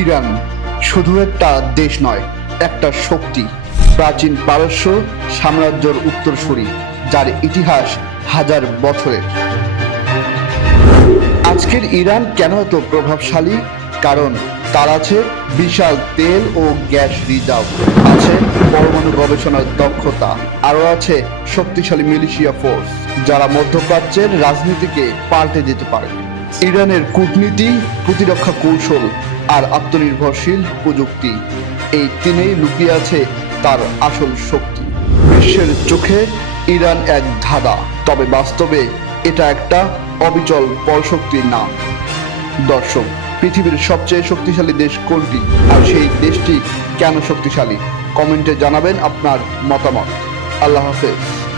Iran শুধু একটা দেশ নয়, একটা শক্তি। প্রাচীন পারস্য সাম্রাজ্যর উত্তরসূরি, যার ইতিহাস হাজার বছরের। আজকের ইরান কেন এত প্রভাবশালী? কারণ তার আছে বিশাল তেল ও গ্যাস রিজার্ভ, আছে পরমাণু গবেষণার দক্ষতা, আরও আছে শক্তিশালী মিলিশিয়া ফোর্স, যারা মধ্যপ্রাচ্যের রাজনীতিকে পাল্টে দিতে পারে। ইরানের কূটনীতি প্রতিরক্ষা কৌশল আর আত্মনির্ভরশীল প্রযুক্তি। এই তিনেই লুকিয়ে আছে তার আসল শক্তি। বিশ্বের চোখে ইরান এক ধাঁধা, তবে বাস্তবে এটা একটা অবিচল পরশক্তির নাম। দর্শক, পৃথিবীর সবচেয়ে শক্তিশালী দেশ কোনটি? আর সেই দেশটি কেন শক্তিশালী? কমেন্টে জানাবেন আপনার মতামত। আল্লাহ হাফেজ।